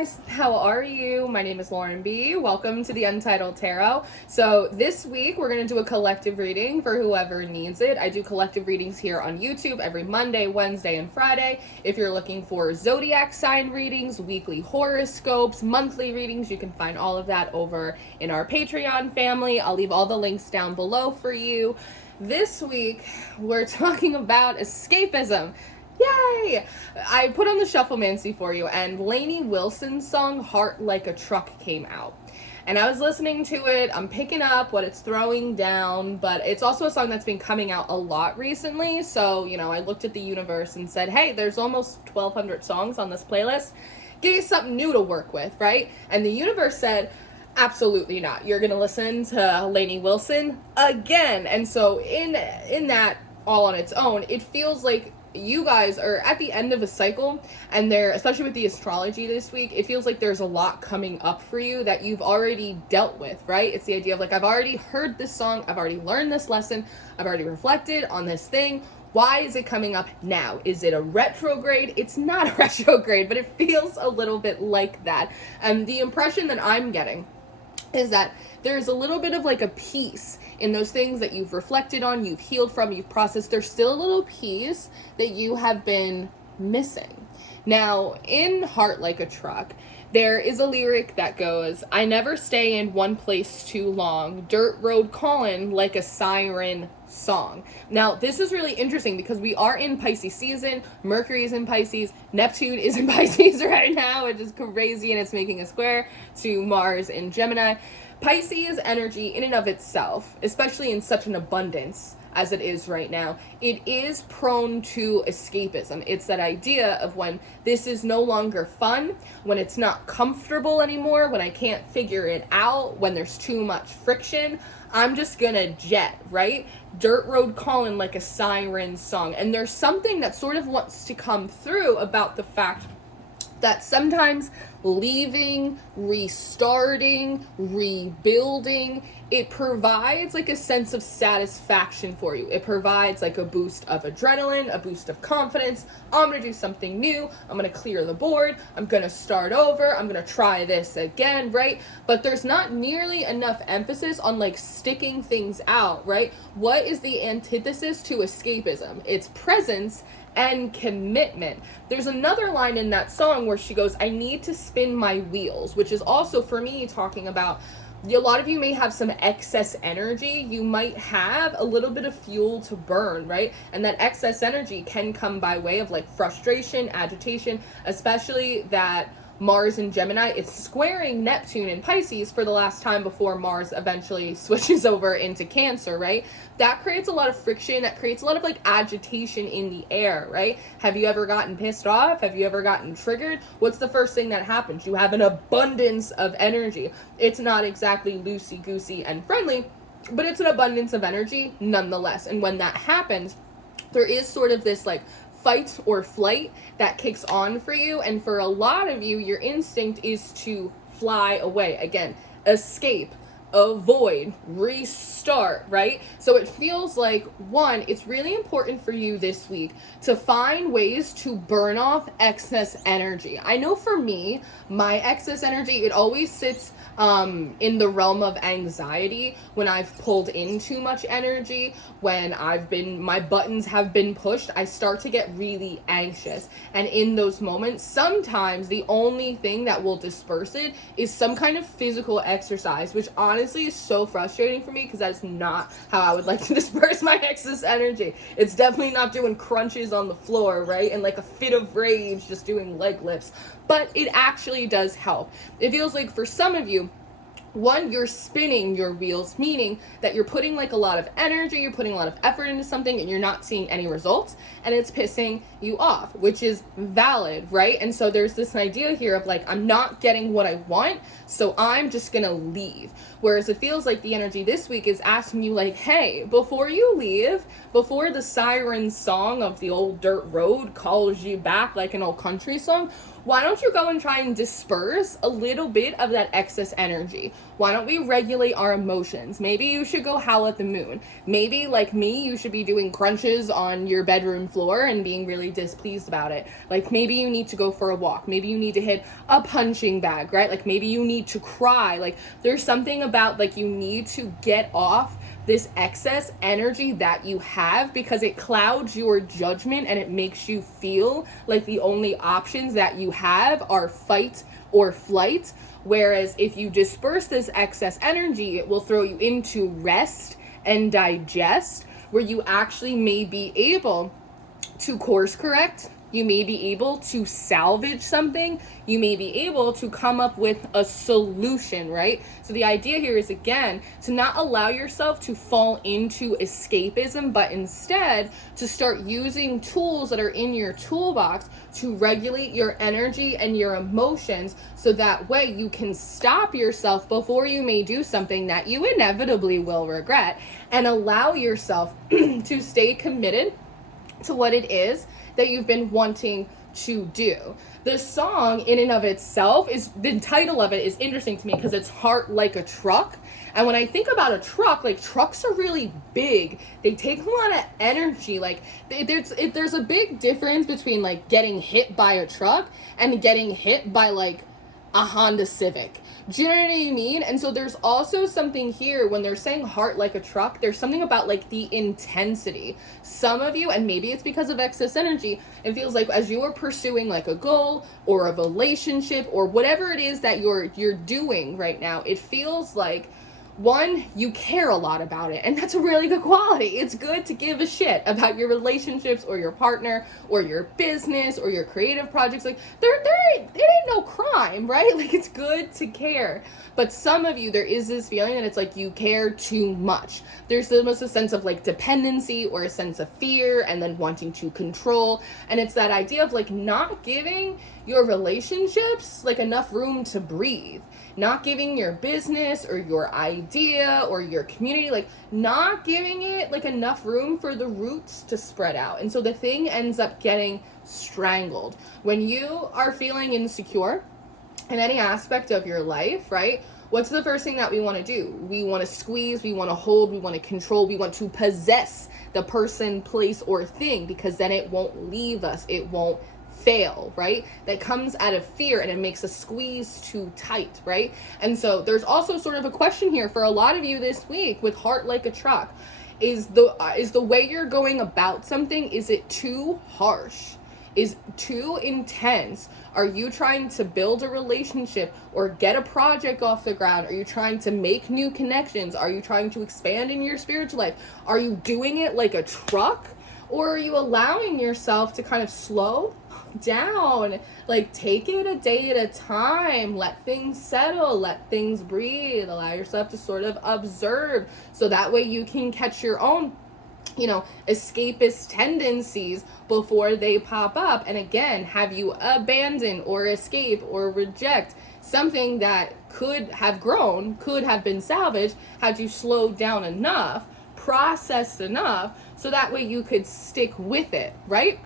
guys, how are you? My name is Lauren B. Welcome to the Untitled Tarot. So this week we're going to do a collective reading for whoever needs it. I do collective readings here on YouTube every Monday, Wednesday, and Friday. If you're looking for Zodiac sign readings, weekly horoscopes, monthly readings, you can find all of that over in our Patreon family. I'll leave all the links down below for you. This week we're talking about escapism. Yay! I put on the Shufflemancy for you, and Lainey Wilson's song Heart Like a Truck came out. And I was listening to it, I'm picking up what it's throwing down, but it's also a song that's been coming out a lot recently, so, I looked at the universe and said, hey, there's almost 1,200 songs on this playlist. Give you something new to work with, right? And the universe said, absolutely not. You're gonna listen to Lainey Wilson again. And so in that, all on its own, it feels like you guys are at the end of a cycle, and especially with the astrology this week, it feels like there's a lot coming up for you that you've already dealt with, right? It's the idea of like, I've already heard this song, I've already learned this lesson, I've already reflected on this thing. Why is it coming up now? Is it a retrograde? It's not a retrograde, but it feels a little bit like that. And the impression that I'm getting is that there's a little bit of like a piece in those things that you've reflected on, you've healed from, you've processed. There's still a little piece that you have been missing. Now, in Heart Like a Truck, there is a lyric that goes, I never stay in one place too long, dirt road callin' like a siren song. Now, this is really interesting because we are in Pisces season, Mercury is in Pisces, Neptune is in Pisces right now, which is crazy, and it's making a square to Mars in Gemini. Pisces energy in and of itself, especially in such an abundance as it is right now, it is prone to escapism. It's that idea of when this is no longer fun, when it's not comfortable anymore, when I can't figure it out, when there's too much friction, I'm just gonna jet, right? Dirt road calling like a siren song. And there's something that sort of wants to come through about the fact that sometimes leaving, restarting, rebuilding, it provides like a sense of satisfaction for you. It provides like a boost of adrenaline, a boost of confidence. I'm gonna do something new. I'm gonna clear the board. I'm gonna start over. I'm gonna try this again, right? But there's not nearly enough emphasis on like sticking things out, right? What is the antithesis to escapism? It's presence and commitment. There's another line in that song where she goes, I need to spin my wheels, which is also for me talking about a lot of you may have some excess energy. You might have a little bit of fuel to burn, right? And that excess energy can come by way of like frustration, agitation, especially that Mars in Gemini, it's squaring Neptune in Pisces for the last time before Mars eventually switches over into Cancer, right? That creates a lot of friction, that creates a lot of like agitation in the air, right? Have you ever gotten pissed off? Have you ever gotten triggered? What's the first thing that happens? You have an abundance of energy. It's not exactly loosey-goosey and friendly, but it's an abundance of energy nonetheless. And when that happens, there is sort of this like fight or flight that kicks on for you, and for a lot of you, your instinct is to fly away. Again, escape, avoid, restart, right? So it feels like, one, it's really important for you this week to find ways to burn off excess energy. I know for me, my excess energy, it always sits in the realm of anxiety when I've pulled in too much energy, when my buttons have been pushed, I start to get really anxious. And in those moments, sometimes the only thing that will disperse it is some kind of physical exercise, which honestly is so frustrating for me because that's not how I would like to disperse my excess energy. It's definitely not doing crunches on the floor, right? And like a fit of rage, just doing leg lifts. But it actually does help. It feels like for some of you, one, you're spinning your wheels, meaning that you're putting like a lot of energy, you're putting a lot of effort into something and you're not seeing any results, and it's pissing you off, which is valid, right? And so there's this idea here of like, I'm not getting what I want, so I'm just gonna leave. Whereas it feels like the energy this week is asking you like, hey, before you leave, before the siren song of the old dirt road calls you back like an old country song, why don't you go and try and disperse a little bit of that excess energy? Why don't we regulate our emotions? Maybe you should go howl at the moon. Maybe, like me, you should be doing crunches on your bedroom floor and being really displeased about it. Like, maybe you need to go for a walk. Maybe you need to hit a punching bag, right? Like, maybe you need to cry. Like, there's something about, like, you need to get off this excess energy that you have, because it clouds your judgment and it makes you feel like the only options that you have are fight or flight. Whereas if you disperse this excess energy, it will throw you into rest and digest, where you actually may be able to course correct. You may be able to salvage something. You may be able to come up with a solution, right? So the idea here is, again, to not allow yourself to fall into escapism, but instead to start using tools that are in your toolbox to regulate your energy and your emotions, so that way you can stop yourself before you may do something that you inevitably will regret, and allow yourself to stay committed to what it is that you've been wanting to do. The song in and of itself the title of it is interesting to me because it's Heart Like a Truck. And when I think about a truck, like, trucks are really big. They take a lot of energy. Like, there's a big difference between, like, getting hit by a truck and getting hit by, like, a Honda Civic. Do you know what I mean? And so there's also something here when they're saying heart like a truck, there's something about, like, the intensity. Some of you, and maybe it's because of excess energy, it feels like as you are pursuing, like, a goal or a relationship or whatever it is that you're doing right now, it feels like, one, you care a lot about it, and that's a really good quality. It's good to give a shit about your relationships or your partner or your business or your creative projects. Like, it ain't no crime, right? Like, it's good to care. But some of you, there is this feeling that it's like you care too much. There's almost a sense of, like, dependency or a sense of fear and then wanting to control. And it's that idea of, like, not giving your relationships, like, enough room to breathe. Not giving your business or your idea or your community, like, not giving it, like, enough room for the roots to spread out. And so the thing ends up getting strangled. When you are feeling insecure in any aspect of your life, right? What's the first thing that we want to do? We want to squeeze, we want to hold, we want to control, we want to possess the person, place, or thing, because then it won't leave us. It won't fail, right? That comes out of fear, and it makes us squeeze too tight, right? And so there's also sort of a question here for a lot of you this week with Heart Like a Truck. Is the way you're going about something, is it too harsh? Is too intense? Are you trying to build a relationship or get a project off the ground? Are you trying to make new connections? Are you trying to expand in your spiritual life? Are you doing it like a truck? Or are you allowing yourself to kind of slow down, like, take it a day at a time, let things settle, let things breathe, allow yourself to sort of observe, so that way you can catch your own, escapist tendencies before they pop up. And again, have you abandon or escape or reject something that could have grown, could have been salvaged, had you slowed down enough, processed enough, so that way you could stick with it, right?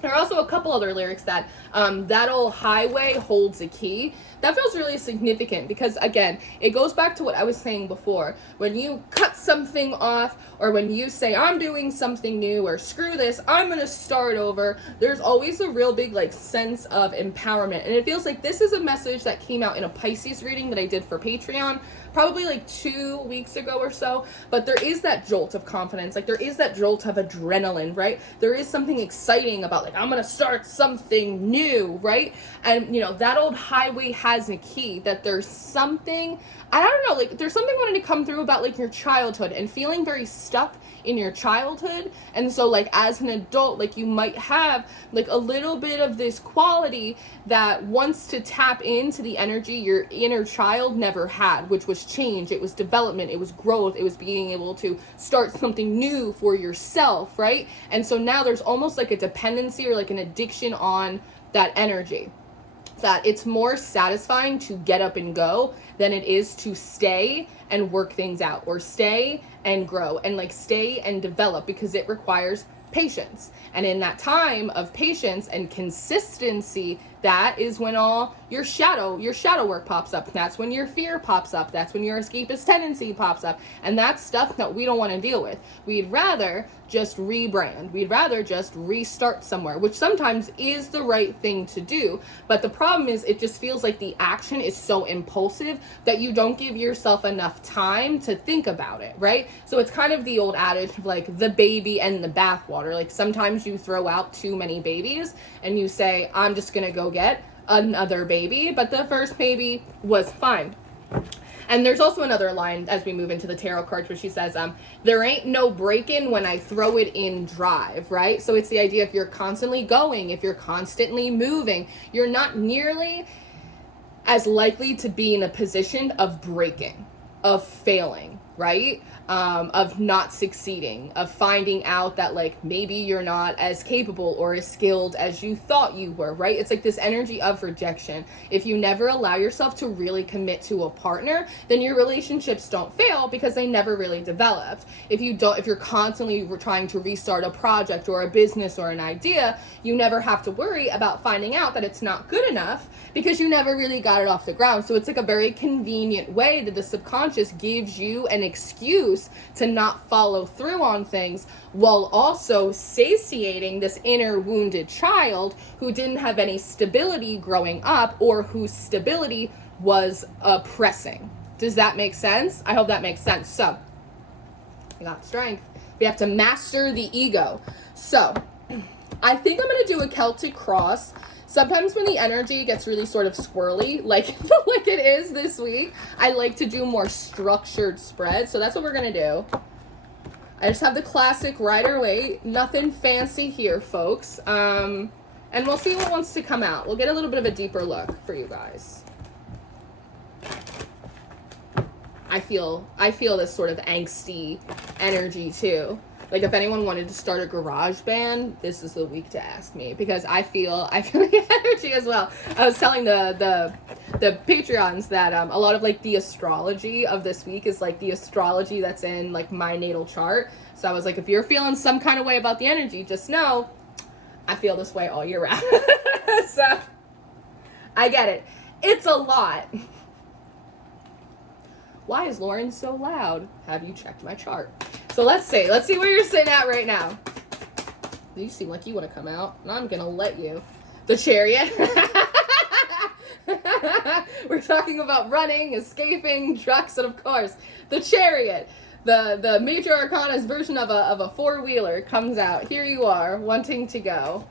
There are also a couple other lyrics that, that old highway holds a key. That feels really significant because, again, it goes back to what I was saying before. When you cut something off, or when you say, I'm doing something new, or screw this, I'm going to start over, there's always a real big, like, sense of empowerment. And it feels like this is a message that came out in a Pisces reading that I did for Patreon, probably like 2 weeks ago or so. But there is that jolt of confidence, like, there is that jolt of adrenaline, right? There is something exciting about, like, I'm gonna start something new, right? And that old highway has a key, that there's something, I don't know, like, there's something wanting to come through about, like, your childhood and feeling very stuck in your childhood. And so, like, as an adult, like, you might have, like, a little bit of this quality that wants to tap into the energy your inner child never had, which was change, it was development, it was growth, it was being able to start something new for yourself, right? And so now there's almost like a dependency or like an addiction on that energy, that it's more satisfying to get up and go than it is to stay and work things out, or stay and grow, and, like, stay and develop, because it requires patience. And in that time of patience and consistency, that is when all your shadow work pops up. That's when your fear pops up. That's when your escapist tendency pops up. And that's stuff that we don't want to deal with. We'd rather just rebrand. We'd rather just restart somewhere, which sometimes is the right thing to do. But the problem is it just feels like the action is so impulsive that you don't give yourself enough time to think about it, right? So it's kind of the old adage of like the baby and the bathwater. Like sometimes you throw out too many babies and you say, I'm just going to go get another baby. But the first baby was fine. And there's also another line as we move into the tarot cards where she says, there ain't no break-in when I throw it in drive, right? So it's the idea if you're constantly going, if you're constantly moving, you're not nearly as likely to be in a position of breaking, of failing, right? Of not succeeding, of finding out that like maybe you're not as capable or as skilled as you thought you were, right? It's like this energy of rejection. If you never allow yourself to really commit to a partner, then your relationships don't fail because they never really developed. If you're constantly trying to restart a project or a business or an idea, you never have to worry about finding out that it's not good enough because you never really got it off the ground. So it's like a very convenient way that the subconscious gives you an excuse to not follow through on things while also satiating this inner wounded child who didn't have any stability growing up or whose stability was oppressing. Does that make sense? I hope that makes sense. So, we got strength. We have to master the ego. So, I think I'm going to do a Celtic cross. Sometimes when the energy gets really sort of swirly, like it is this week, I like to do more structured spreads. So that's what we're going to do. I just have the classic Rider-Waite. Nothing fancy here, folks. And we'll see what wants to come out. We'll get a little bit of a deeper look for you guys. I feel this sort of angsty energy too. Like if anyone wanted to start a garage band, this is the week to ask me because I feel the energy as well. I was telling the Patreons that a lot of like the astrology of this week is like the astrology that's in like my natal chart. So I was like, if you're feeling some kind of way about the energy, just know I feel this way all year round. So I get it. It's a lot. Why is Lauren so loud? Have you checked my chart? So let's see where you're sitting at right now. You seem like you want to come out, and I'm gonna let you. The Chariot. We're talking about running, escaping, trucks, and of course, the Chariot. The major arcana's version of a four-wheeler comes out. Here you are, wanting to go.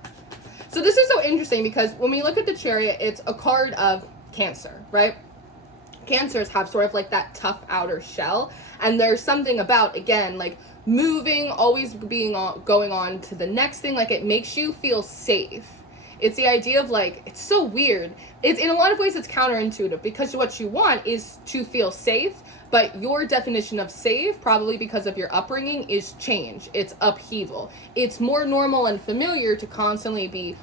So this is so interesting because when we look at the Chariot, it's a card of Cancer, right? Cancers have sort of like that tough outer shell, and there's something about, again, like moving, always going on to the next thing, like it makes you feel safe. It's the idea of like, it's so weird. It's in a lot of ways it's counterintuitive because what you want is to feel safe, but your definition of safe, probably because of your upbringing, is change. It's upheaval. It's more normal and familiar to constantly be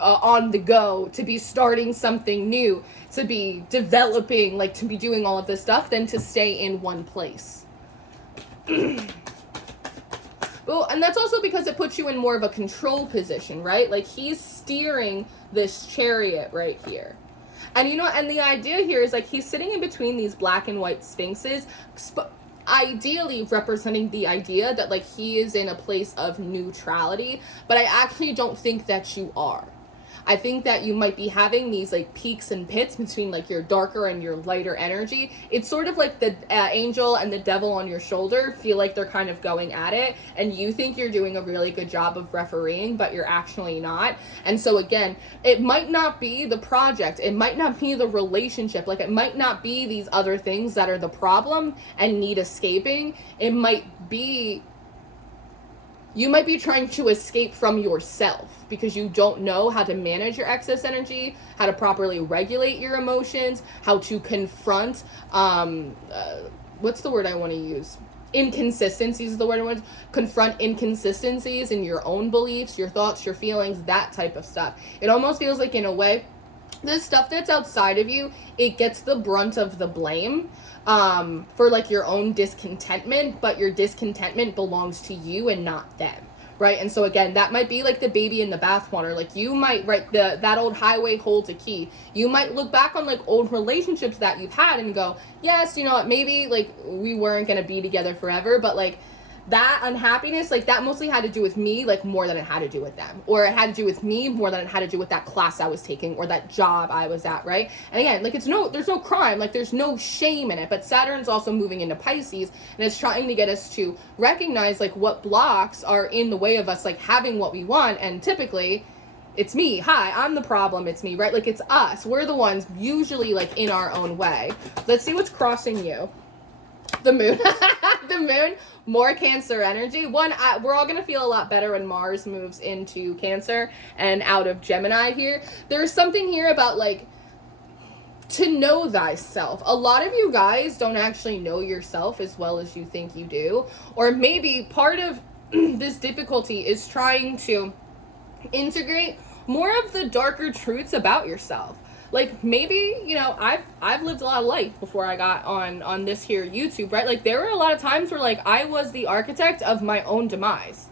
on the go, to be starting something new, to be developing, like to be doing all of this stuff, than to stay in one place. Well, and that's also because it puts you in more of a control position, right? Like he's steering this chariot right here. And you know, and the idea here is like he's sitting in between these black and white sphinxes, ideally representing the idea that like he is in a place of neutrality, but I actually don't think that you are. I think that you might be having these like peaks and pits between like your darker and your lighter energy. It's sort of like the angel and the devil on your shoulder feel like they're kind of going at it, and you think you're doing a really good job of refereeing, but you're actually not. And so again, it might not be the project, it might not be the relationship, like it might not be these other things that are the problem and need escaping. It might be you might be trying to escape from yourself because you don't know how to manage your excess energy, how to properly regulate your emotions, how to confront, what's the word I want to use? Inconsistencies is the word I want to confront inconsistencies in your own beliefs, your thoughts, your feelings, that type of stuff. It almost feels like in a way, the stuff that's outside of you, it gets the brunt of the blame for like your own discontentment, but your discontentment belongs to you and not them, right? And so again, that might be like the baby in the bathwater. Like you might, right, that old highway holds a key. You might look back on like old relationships that you've had and go, yes, you know what, maybe like we weren't gonna be together forever, but like that unhappiness, like that mostly had to do with me, like more than it had to do with them, or it had to do with me more than it had to do with that class I was taking or that job I was at, right? And again, like there's no crime, like there's no shame in it, but Saturn's also moving into Pisces, and it's trying to get us to recognize like what blocks are in the way of us like having what we want. And typically it's me. Hi, I'm the problem. It's me, right? Like it's us. We're the ones usually like in our own way. Let's see what's crossing you. The moon. The moon, more Cancer energy. We're all going to feel a lot better when Mars moves into Cancer and out of Gemini here. There's something here about like to know thyself. A lot of you guys don't actually know yourself as well as you think you do. Or maybe part of this difficulty is trying to integrate more of the darker truths about yourself. Like maybe, you know, I've lived a lot of life before I got on this here YouTube, right? Like there were a lot of times where like I was the architect of my own demise.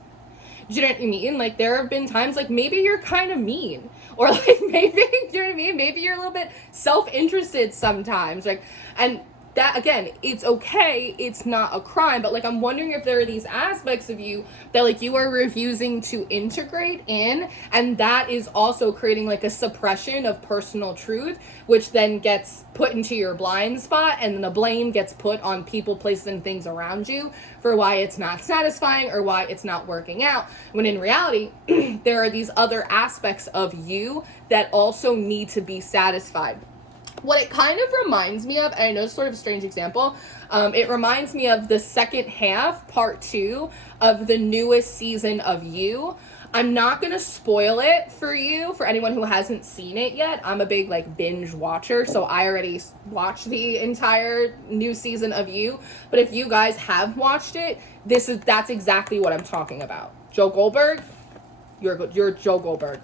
Do you know what I mean? Like there have been times like maybe you're kind of mean, or like maybe, do you know what I mean? Maybe you're a little bit self-interested sometimes, like, and that, again, it's okay, it's not a crime, but like I'm wondering if there are these aspects of you that like you are refusing to integrate in, and that is also creating like a suppression of personal truth, which then gets put into your blind spot, and then the blame gets put on people, places, and things around you for why it's not satisfying or why it's not working out, when in reality there are these other aspects of you that also need to be satisfied. What it kind of reminds me of, and I know it's sort of a strange example, it reminds me of the second half, part 2, of the newest season of You. I'm not going to spoil it for you, for anyone who hasn't seen it yet. I'm a big, like, binge watcher, so I already watched the entire new season of You. But if you guys have watched it, that's exactly what I'm talking about. Joe Goldberg, you're Joe Goldberg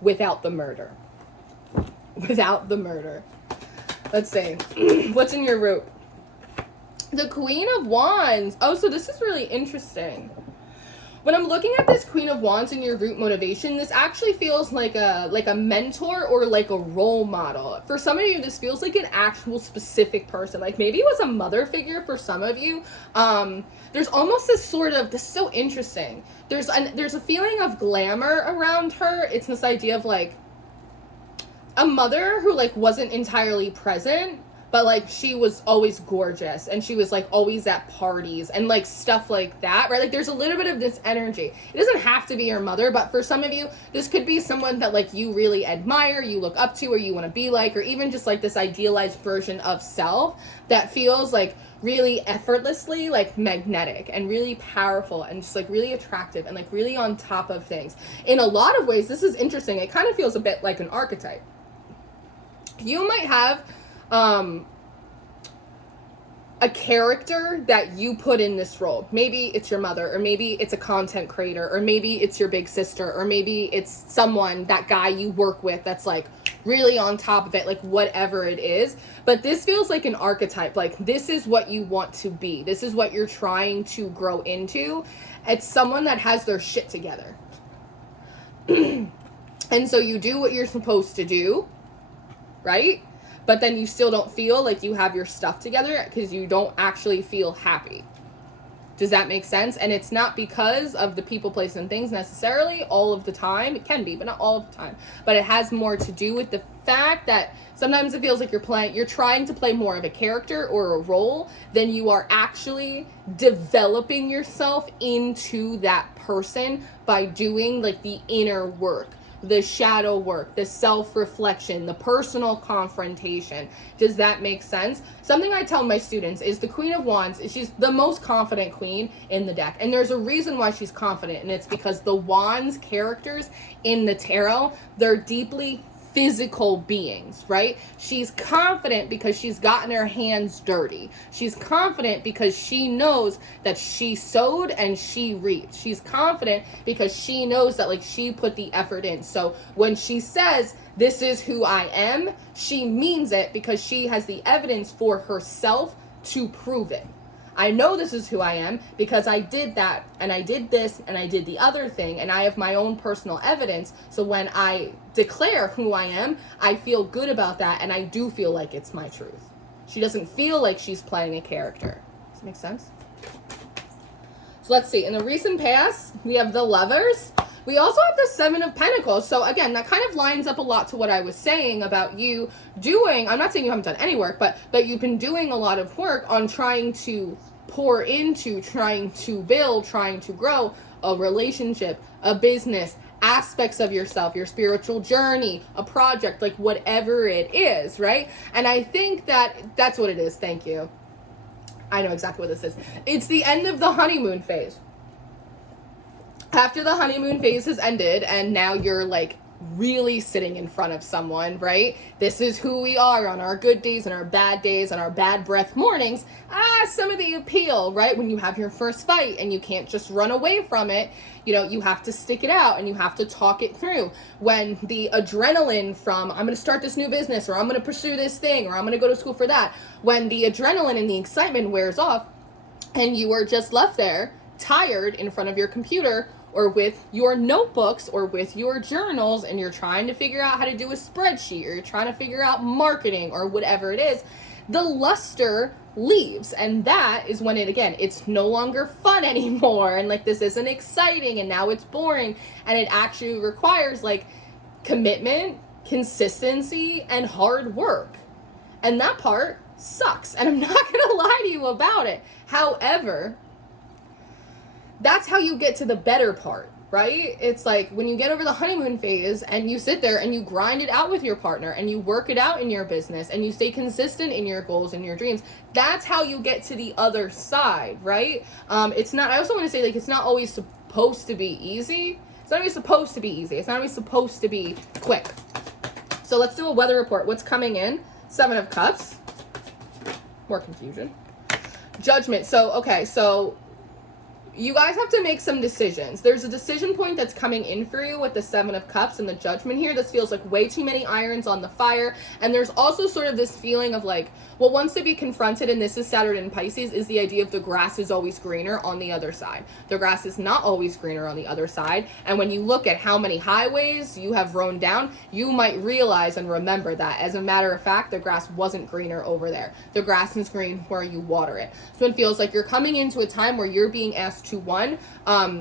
without the murder. Without the murder. Let's see. What's in your root? The Queen of Wands. Oh, so this is really interesting. When I'm looking at this Queen of Wands in your root motivation, this actually feels like a mentor or like a role model. For some of you, this feels like an actual specific person. Like maybe it was a mother figure for some of you. There's almost this sort of, this is so interesting. There's a feeling of glamour around her. It's this idea of like a mother who like wasn't entirely present, but like she was always gorgeous, and she was like always at parties and like stuff like that, right? Like there's a little bit of this energy. It doesn't have to be your mother, but for some of you, this could be someone that like you really admire, you look up to, or you want to be like, or even just like this idealized version of self that feels like really effortlessly like magnetic and really powerful and just like really attractive and like really on top of things. In a lot of ways, this is interesting. It kind of feels a bit like an archetype. You might have a character that you put in this role. Maybe it's your mother, or maybe it's a content creator, or maybe it's your big sister, or maybe it's someone, that guy you work with that's like really on top of it, like whatever it is. But this feels like an archetype. Like this is what you want to be. This is what you're trying to grow into. It's someone that has their shit together. And so you do what you're supposed to do, right? But then you still don't feel like you have your stuff together because you don't actually feel happy. Does that make sense? And it's not because of the people, place, and things necessarily all of the time. It can be, but not all of the time. But it has more to do with the fact that sometimes it feels like you're trying to play more of a character or a role than you are actually developing yourself into that person by doing like the inner work, the shadow work, the self-reflection, the personal confrontation. Does that make sense? Something I tell my students is the Queen of Wands, she's the most confident queen in the deck. And there's a reason why she's confident, and it's because the Wands characters in the tarot, they're deeply physical beings, right? She's confident because she's gotten her hands dirty. She's confident because she knows that she sowed and she reaped. She's confident because she knows that like she put the effort in. So when she says, this is who I am, she means it because she has the evidence for herself to prove it. I know this is who I am because I did that and I did this and I did the other thing, and I have my own personal evidence. So when I declare who I am, I feel good about that, and I do feel like it's my truth. She doesn't feel like she's playing a character. Does that make sense? So let's see. In the recent past, we have the Lovers. We also have the Seven of Pentacles. So again, that kind of lines up a lot to what I was saying about you doing. I'm not saying you haven't done any work, but you've been doing a lot of work on trying to pour into, trying to build, trying to grow a relationship, a business, aspects of yourself, your spiritual journey, a project, like whatever it is, right? And I think that's what it is. Thank you. I know exactly what this is. It's the end of the honeymoon phase. After the honeymoon phase has ended and now you're like really sitting in front of someone, right? This is who we are on our good days and our bad days and our bad breath mornings. Some of the appeal, right? When you have your first fight and you can't just run away from it, you know, you have to stick it out and you have to talk it through. When the adrenaline from I'm going to start this new business, or I'm going to pursue this thing, or I'm going to go to school for that, when the adrenaline and the excitement wears off and you are just left there tired in front of your computer or with your notebooks or with your journals, and you're trying to figure out how to do a spreadsheet, or you're trying to figure out marketing or whatever it is, the luster leaves. And that is when it's no longer fun anymore. And like, this isn't exciting, and now it's boring. And it actually requires like commitment, consistency, and hard work. And that part sucks. And I'm not going to lie to you about it. However, that's how you get to the better part, right? It's like when you get over the honeymoon phase and you sit there and you grind it out with your partner and you work it out in your business and you stay consistent in your goals and your dreams. That's how you get to the other side, right? It's not, I also want to say, like, it's not always supposed to be easy. It's not always supposed to be easy. It's not always supposed to be quick. So let's do a weather report. What's coming in? Seven of Cups. More confusion. Judgment. So, okay, so you guys have to make some decisions. There's a decision point that's coming in for you with the Seven of Cups and the Judgment here. This feels like way too many irons on the fire. And there's also sort of this feeling of like, what wants to be confronted, and this is Saturn in Pisces, is the idea of the grass is always greener on the other side. The grass is not always greener on the other side. And when you look at how many highways you have rown down, you might realize and remember that, as a matter of fact, the grass wasn't greener over there. The grass is green where you water it. So it feels like you're coming into a time where you're being asked to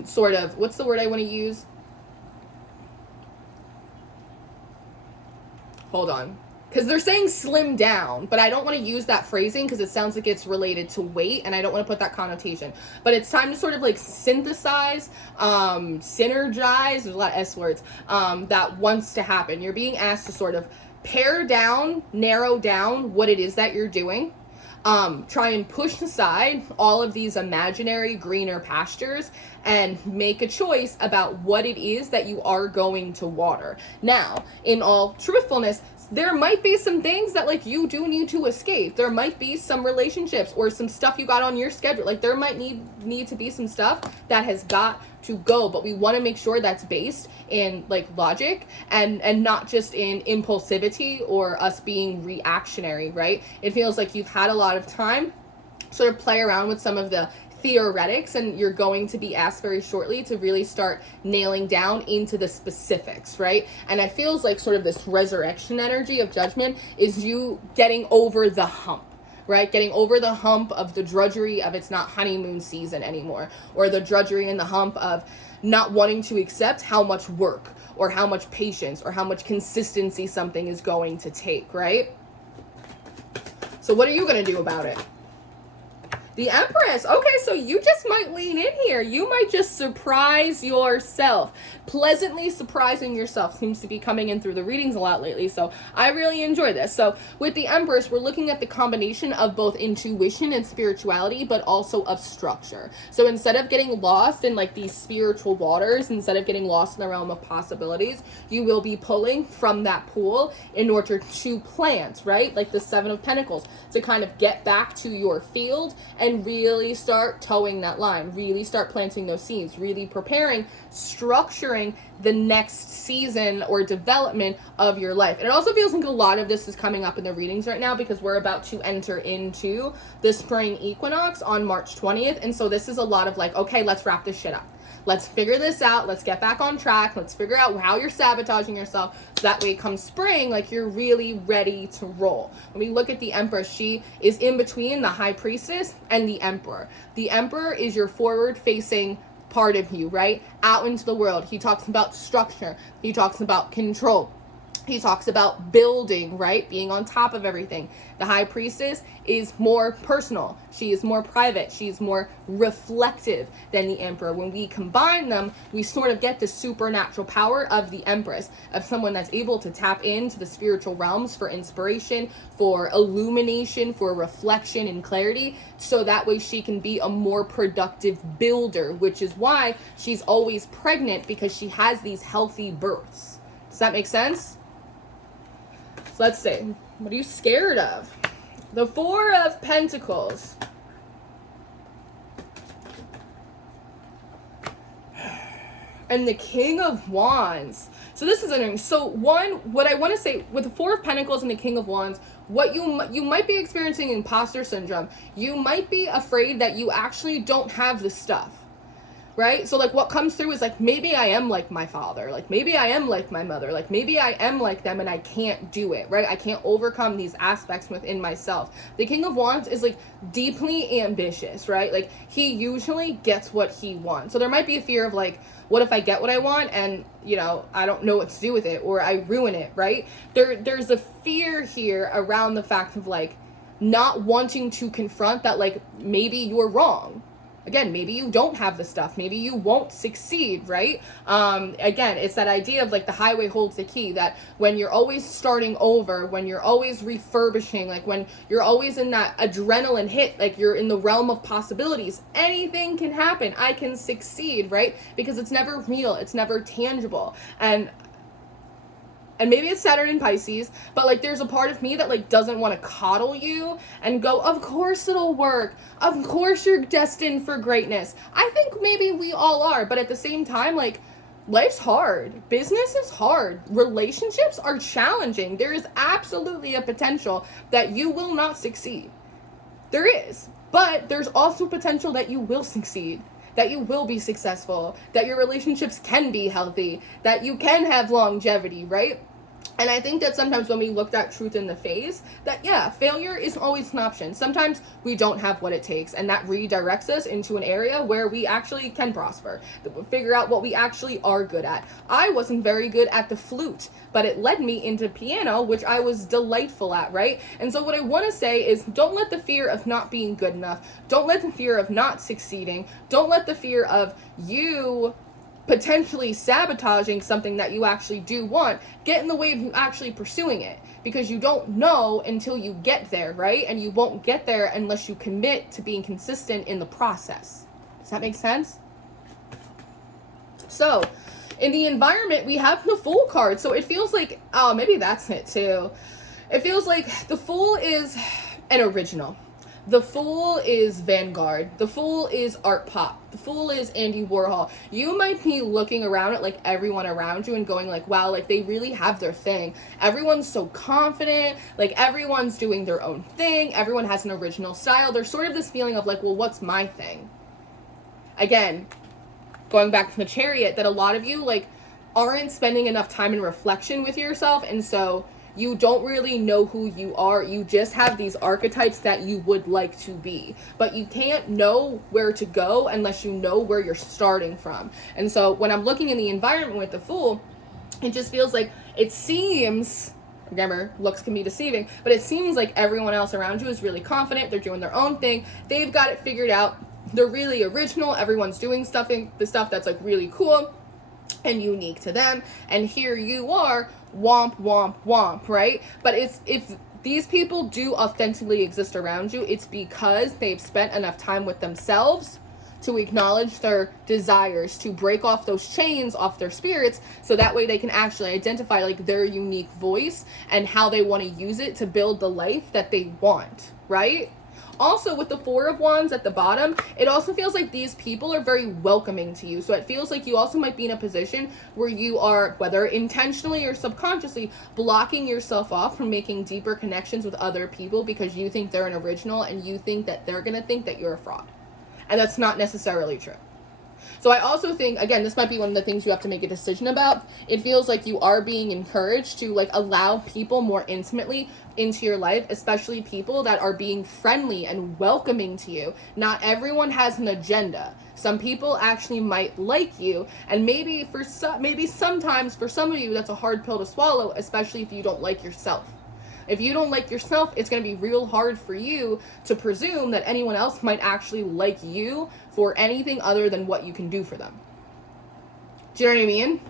sort of, what's the word I want to use? Hold on. Because they're saying slim down, but I don't want to use that phrasing because it sounds like it's related to weight, and I don't want to put that connotation. But it's time to sort of like synthesize, synergize, there's a lot of S words, that wants to happen. You're being asked to sort of pare down, narrow down what it is that you're doing. Try and push aside all of these imaginary greener pastures and make a choice about what it is that you are going to water. Now, in all truthfulness, there might be some things that like you do need to escape. There might be some relationships or some stuff you got on your schedule. Like there might need to be some stuff that has got to go, but we want to make sure that's based in like logic and not just in impulsivity or us being reactionary, right? It feels like you've had a lot of time sort of play around with some of the theoretics, and you're going to be asked very shortly to really start nailing down into the specifics, right? And it feels like sort of this resurrection energy of Judgment is you getting over the hump, right? Getting over the hump of the drudgery of it's not honeymoon season anymore, or the drudgery and the hump of not wanting to accept how much work or how much patience or how much consistency something is going to take, right? So what are you going to do about it? The Empress. Okay, so you just might lean in here. You might just surprise yourself. Pleasantly surprising yourself seems to be coming in through the readings a lot lately, so I really enjoy this. So with the Empress, we're looking at the combination of both intuition and spirituality, but also of structure. So instead of getting lost in like these spiritual waters, instead of getting lost in the realm of possibilities, you will be pulling from that pool in order to plant, right? Like the Seven of Pentacles, to kind of get back to your field and really start towing that line, really start planting those seeds, really preparing, structuring the next season or development of your life. And it also feels like a lot of this is coming up in the readings right now because we're about to enter into the spring equinox on March 20th. And so this is a lot of like, okay, let's wrap this shit up. Let's figure this out. Let's get back on track. Let's figure out how you're sabotaging yourself. So that way come spring, like you're really ready to roll. When we look at the Empress, she is in between the High Priestess and the Emperor. The Emperor is your forward-facing part of you, right? Out into the world. He talks about structure. He talks about control. He talks about building, right? Being on top of everything. The High Priestess is more personal. She is more private. She's more reflective than the Emperor. When we combine them, we sort of get the supernatural power of the Empress, of someone that's able to tap into the spiritual realms for inspiration, for illumination, for reflection and clarity, so that way she can be a more productive builder, which is why she's always pregnant, because she has these healthy births. Does that make sense? So let's see. What are you scared of? The Four of Pentacles. And the King of Wands. So this is interesting. So one, what I want to say with the Four of Pentacles and the King of Wands, what you might be experiencing imposter syndrome. You might be afraid that you actually don't have the stuff. Right? So like what comes through is like, maybe I am like my father, like maybe I am like my mother, like maybe I am like them and I can't do it, right? I can't overcome these aspects within myself. The King of Wands is like deeply ambitious, right? Like he usually gets what he wants. So there might be a fear of like, what if I get what I want and, you know, I don't know what to do with it, or I ruin it, right? There's a fear here around the fact of like not wanting to confront that, like maybe you're wrong. Again, maybe you don't have the stuff. Maybe you won't succeed, right? Again, it's that idea of like the highway holds the key, that when you're always starting over, when you're always refurbishing, like when you're always in that adrenaline hit, like you're in the realm of possibilities, anything can happen. I can succeed, right? Because it's never real. It's never tangible. And maybe it's Saturn in Pisces, but like there's a part of me that like doesn't want to coddle you and go, of course it'll work. Of course you're destined for greatness. I think maybe we all are, but at the same time, like life's hard. Business is hard. Relationships are challenging. There is absolutely a potential that you will not succeed. There is, but there's also potential that you will succeed, that you will be successful, that your relationships can be healthy, that you can have longevity, right? And I think that sometimes when we look that truth in the face, that yeah, failure isn't always an option. Sometimes we don't have what it takes, and that redirects us into an area where we actually can prosper, figure out what we actually are good at. I wasn't very good at the flute, but it led me into piano, which I was delightful at, right? And so what I want to say is, don't let the fear of not being good enough, don't let the fear of not succeeding, don't let the fear of you potentially sabotaging something that you actually do want get in the way of you actually pursuing it, because you don't know until you get there, right? And you won't get there unless you commit to being consistent in the process. Does that make sense? So in the environment, we have the Fool card. So it feels like, oh, maybe that's it too. It feels like the Fool is an original. The Fool is Vanguard. The Fool is Art Pop. The Fool is Andy Warhol. You might be looking around at like everyone around you and going like, wow, like they really have their thing. Everyone's so confident. Like everyone's doing their own thing. Everyone has an original style. There's sort of this feeling of like, well, what's my thing? Again, going back to the Chariot, that a lot of you like aren't spending enough time in reflection with yourself, and so you don't really know who you are. You just have these archetypes that you would like to be, but you can't know where to go unless you know where you're starting from. And so when I'm looking in the environment with the Fool, it just feels like, it seems, remember, looks can be deceiving, but it seems like everyone else around you is really confident. They're doing their own thing. They've got it figured out. They're really original. Everyone's doing the stuff that's like really cool and unique to them. And here you are, womp, womp, womp, right? But if these people do authentically exist around you, it's because they've spent enough time with themselves to acknowledge their desires, to break off those chains off their spirits, so that way they can actually identify like their unique voice and how they want to use it to build the life that they want, right? Also, with the Four of Wands at the bottom, it also feels like these people are very welcoming to you. So it feels like you also might be in a position where you are, whether intentionally or subconsciously, blocking yourself off from making deeper connections with other people because you think they're an original and you think that they're going to think that you're a fraud. And that's not necessarily true. So I also think, again, this might be one of the things you have to make a decision about. It feels like you are being encouraged to like allow people more intimately into your life, especially people that are being friendly and welcoming to you. Not everyone has an agenda. Some people actually might like you, and maybe sometimes for some of you that's a hard pill to swallow, especially if you don't like yourself. If you don't like yourself, it's going to be real hard for you to presume that anyone else might actually like you for anything other than what you can do for them. Do you know what I mean?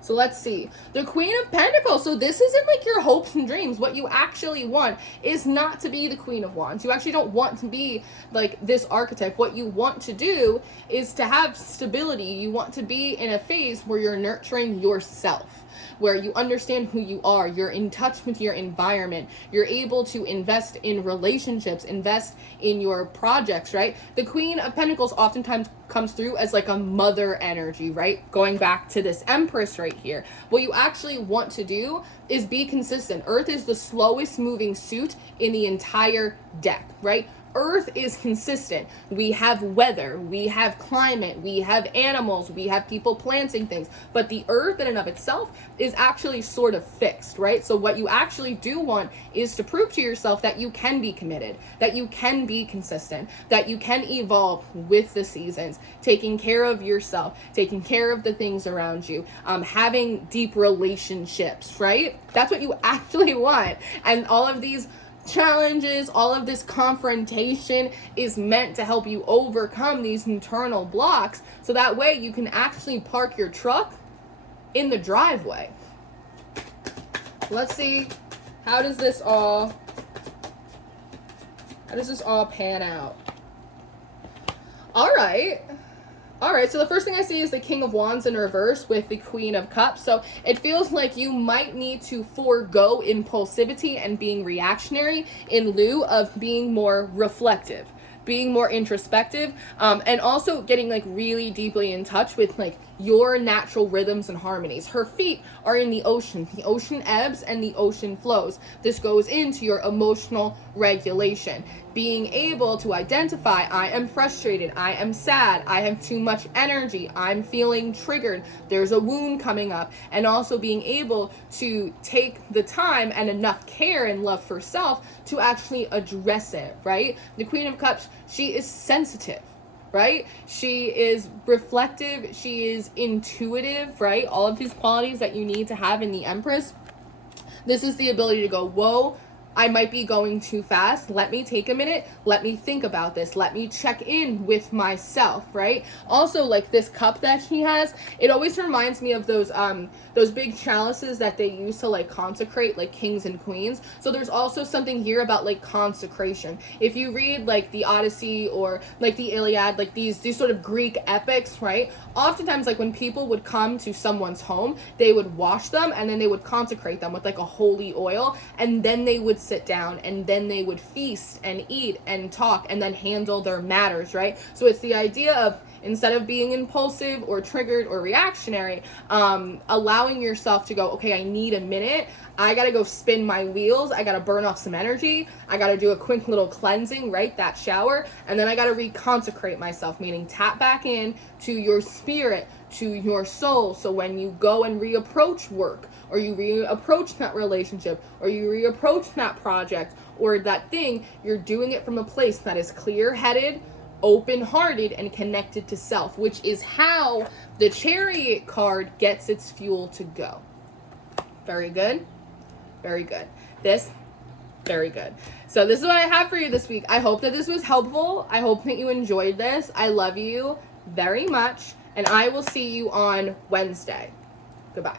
So let's see. The Queen of Pentacles. So this isn't like your hopes and dreams. What you actually want is not to be the Queen of Wands. You actually don't want to be like this archetype. What you want to do is to have stability. You want to be in a phase where you're nurturing yourself, where you understand who you are, you're in touch with your environment, you're able to invest in relationships, invest in your projects, right? The Queen of Pentacles oftentimes comes through as like a mother energy, right? Going back to this Empress right here. What you actually want to do is be consistent. Earth is the slowest moving suit in the entire deck, right? Earth is consistent. We have weather, we have climate, we have animals, we have people planting things, but the earth in and of itself is actually sort of fixed, right? So what you actually do want is to prove to yourself that you can be committed, that you can be consistent, that you can evolve with the seasons, taking care of yourself, taking care of the things around you, having deep relationships, right? That's what you actually want. And all of these challenges, all of this confrontation is meant to help you overcome these internal blocks so that way you can actually park your truck in the driveway. Let's see, how does this all pan out? All right, so the first thing I see is the King of Wands in reverse with the Queen of Cups. So it feels like you might need to forego impulsivity and being reactionary in lieu of being more reflective, being more introspective, and also getting like really deeply in touch with like your natural rhythms and harmonies. Her feet are in the ocean. The ocean ebbs and the ocean flows. This goes into your emotional regulation. Being able to identify, I am frustrated, I am sad, I have too much energy, I'm feeling triggered, there's a wound coming up, and also being able to take the time and enough care and love for self to actually address it, right? The Queen of Cups, she is sensitive, right? She is reflective, she is intuitive, right? All of these qualities that you need to have in the Empress. This is the ability to go, whoa, I might be going too fast. Let me take a minute. Let me think about this. Let me check in with myself, right? Also, like this cup that she has, it always reminds me of those big chalices that they use to like consecrate like kings and queens. So there's also something here about like consecration. If you read like the Odyssey or like the Iliad, like these sort of Greek epics, right? Oftentimes, like when people would come to someone's home, they would wash them and then they would consecrate them with like a holy oil, and then they would sit down and then they would feast and eat and talk and then handle their matters, right? So it's the idea of, instead of being impulsive or triggered or reactionary, allowing yourself to go, okay, I need a minute. I gotta go spin my wheels. I gotta burn off some energy. I gotta do a quick little cleansing, right? That shower. And then I gotta reconsecrate myself, meaning tap back in to your spirit, to your soul. So when you go and reapproach work, or you reapproach that relationship, or you reapproach that project or that thing, you're doing it from a place that is clear-headed, open-hearted, and connected to self, which is how the Chariot card gets its fuel to go. Very good. Very good. Very good. So this is what I have for you this week. I hope that this was helpful. I hope that you enjoyed this. I love you very much, and I will see you on Wednesday. Goodbye.